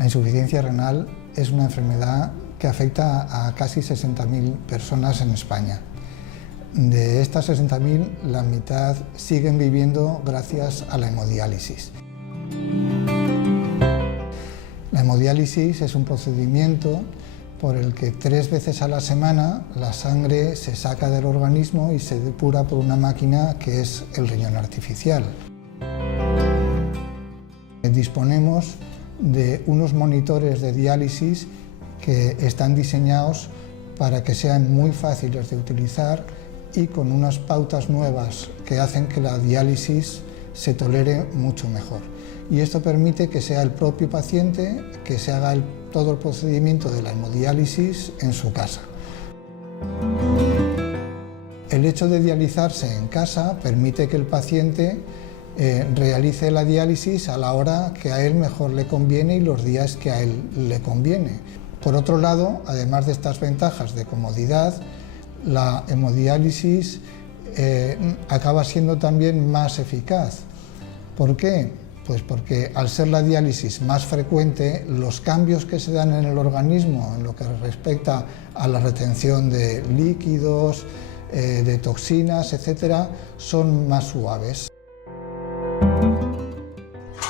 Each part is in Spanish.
La insuficiencia renal es una enfermedad que afecta a casi 60.000 personas en España. De estas 60.000, la mitad siguen viviendo gracias a la hemodiálisis. La hemodiálisis es un procedimiento por el que 3 veces a la semana la sangre se saca del organismo y se depura por una máquina que es el riñón artificial. Disponemos de unos monitores de diálisis que están diseñados para que sean muy fáciles de utilizar y con unas pautas nuevas que hacen que la diálisis se tolere mucho mejor. Y esto permite que sea el propio paciente que se haga todo el procedimiento de la hemodiálisis en su casa. El hecho de dializarse en casa permite que el paciente realice la diálisis a la hora que a él mejor le conviene y los días que a él le conviene. Por otro lado, además de estas ventajas de comodidad, la hemodiálisis acaba siendo también más eficaz. ¿Por qué? Pues porque al ser la diálisis más frecuente, los cambios que se dan en el organismo en lo que respecta a la retención de líquidos, de toxinas, etc., son más suaves.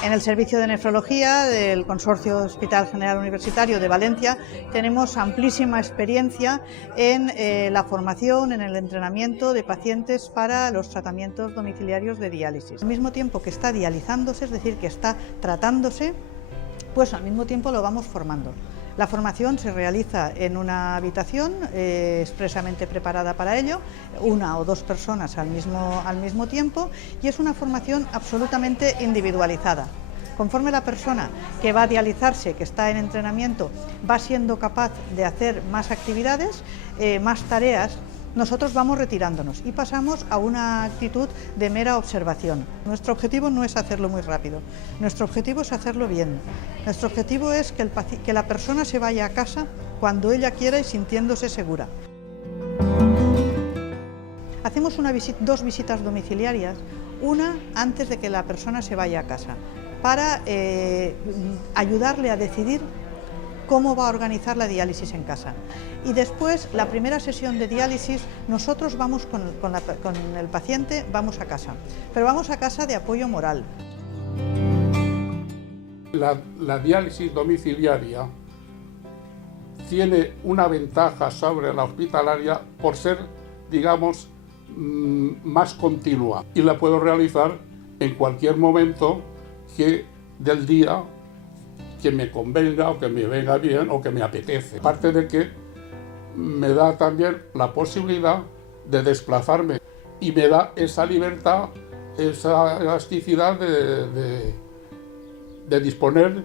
En el servicio de nefrología del Consorcio Hospital General Universitario de Valencia tenemos amplísima experiencia en la formación, en el entrenamiento de pacientes para los tratamientos domiciliarios de diálisis. Al mismo tiempo que está dializándose, es decir, que está tratándose, pues al mismo tiempo lo vamos formando. La formación se realiza en una habitación expresamente preparada para ello, 1 o 2 personas al mismo tiempo, y es una formación absolutamente individualizada. Conforme la persona que va a dializarse, que está en entrenamiento, va siendo capaz de hacer más actividades, más tareas, nosotros vamos retirándonos y pasamos a una actitud de mera observación. Nuestro objetivo no es hacerlo muy rápido, nuestro objetivo es hacerlo bien. Nuestro objetivo es que la persona se vaya a casa cuando ella quiera y sintiéndose segura. Hacemos 2 visitas domiciliarias, una antes de que la persona se vaya a casa, para ayudarle a decidir cómo va a organizar la diálisis en casa. Y después, la primera sesión de diálisis, nosotros vamos con el paciente, vamos a casa, pero vamos a casa de apoyo moral. La diálisis domiciliaria tiene una ventaja sobre la hospitalaria por ser, digamos, más continua, y la puedo realizar en cualquier momento del día que me convenga o que me venga bien o que me apetece. Aparte de que me da también la posibilidad de desplazarme y me da esa libertad, esa elasticidad de disponer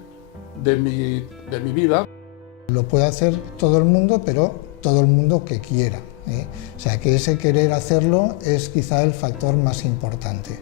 de mi vida. Lo puede hacer todo el mundo, pero todo el mundo que quiera, O sea, que ese querer hacerlo es quizá el factor más importante.